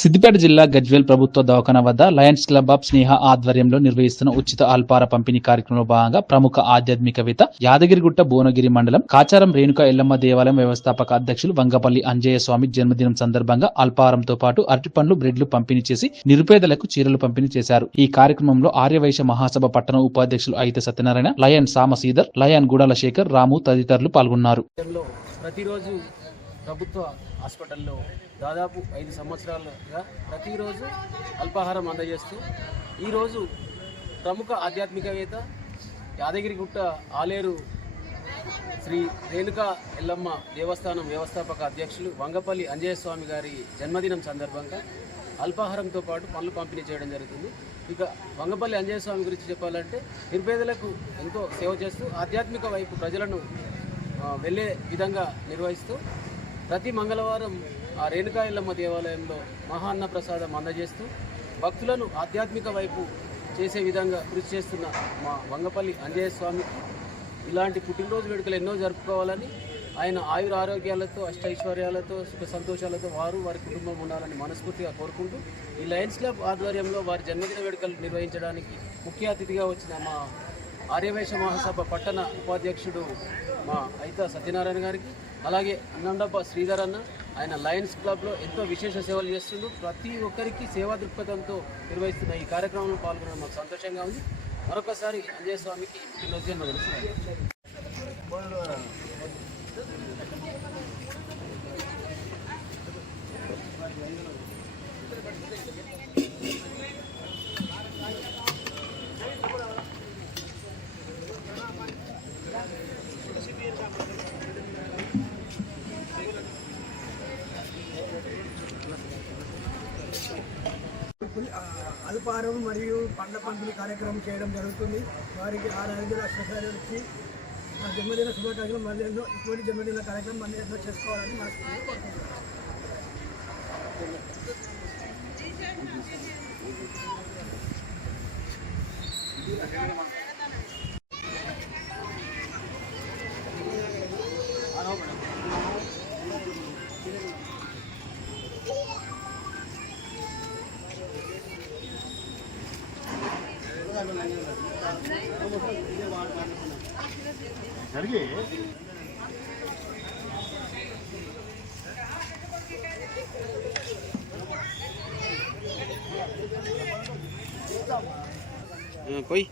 సిద్దిపేట జిల్లా గజ్వేల్ ప్రభుత్వ దవాఖాన వద్ద లయన్స్ క్లబ్ ఆఫ్ స్నేహ ఆధ్వర్యంలో నిర్వహిస్తున్న ఉచిత అల్పార పంపిణీ కార్యక్రమంలో భాగంగా ప్రముఖ ఆధ్యాత్మికవేత్త యాదగిరిగుట్ట భువనగిరి మండలం కాచారం రేణుక ఎల్లమ్మ దేవాలయం వ్యవస్థాపక అధ్యక్షులు వంగపల్లి అంజయ్య స్వామి జన్మదినం సందర్భంగా అల్పారంతో పాటు అరటిపండ్లు బ్రెడ్లు పంపిణీ చేసి నిరుపేదలకు చీరలు పంపిణీ చేశారు. ఈ కార్యక్రమంలో ఆర్యవైశ్య మహాసభ పట్టణ ఉపాధ్యక్షులు అయితే సత్యనారాయణ, లయన్ సామసీదర్, లయన్ గుడాల శేఖర్, రాము తదితరులు పాల్గొన్నారు. ప్రతిరోజు ప్రభుత్వ హాస్పిటల్లో దాదాపు 5 సంవత్సరాలుగా ప్రతిరోజు అల్పాహారం అందజేస్తూ ఈరోజు ప్రముఖ ఆధ్యాత్మికవేత్త యాదగిరిగుట్ట ఆలేరు శ్రీ రేణుక ఎల్లమ్మ దేవస్థానం వ్యవస్థాపక అధ్యక్షులు వంగపల్లి అంజయ్య స్వామి గారి జన్మదినం సందర్భంగా అల్పాహారంతో పాటు పనులు పంపిణీ చేయడం జరుగుతుంది. ఇక వంగపల్లి అంజయ్య స్వామి గురించి చెప్పాలంటే నిరుపేదలకు ఎంతో సేవ చేస్తూ ఆధ్యాత్మిక వైపు ప్రజలను వెళ్ళే విధంగా నిర్వహిస్తూ ప్రతి మంగళవారం ఆ రేణుకా ఎల్లమ్మ దేవాలయంలో మహాన్న ప్రసాదం అందజేస్తూ భక్తులను ఆధ్యాత్మిక వైపు చేసే విధంగా కృషి చేస్తున్న మా వంగపల్లి అంజయ్య స్వామికి ఇలాంటి పుట్టినరోజు వేడుకలు ఎన్నో జరుపుకోవాలని, ఆయన ఆయుర ఆరోగ్యాలతో అష్టైశ్వర్యాలతో సుఖ సంతోషాలతో వారి కుటుంబం ఉండాలని మనస్ఫూర్తిగా కోరుకుంటూ ఈ లయన్స్ క్లబ్ ఆధ్వర్యంలో వారి జన్మదిన వేడుకలు నిర్వహించడానికి ముఖ్య అతిథిగా వచ్చిన మా ఆర్యవైశ్య మహాసభ పట్టణ ఉపాధ్యక్షుడు మా అయితే సత్యనారాయణ గారికి, అలాగే అన్నండప్ప శ్రీధర్ అన్న, ఆయన లయన్స్ క్లబ్లో ఎంతో విశేష సేవలు చేస్తుంటూ ప్రతి ఒక్కరికి సేవా దృక్పథంతో నిర్వహిస్తున్న ఈ కార్యక్రమంలో పాల్గొనడం మాకు సంతోషంగా ఉంది. మరొకసారి అంజయ్య స్వామికి పుట్టినరోజు అల్పారం మరియు పండ్ల పంపిణీ కార్యక్రమం చేయడం జరుగుతుంది. వారికి 6 లక్షలు ఇచ్చి జన్మదిన శుభాకాంక్షలు మళ్ళీ ఎన్నో ఇటువంటి జన్మదిన కార్యక్రమం మళ్ళీ ఎన్నో చేసుకోవాలని మనస్ఫూర్తిగా కోరుకుంటున్నాను. జరిగి कोई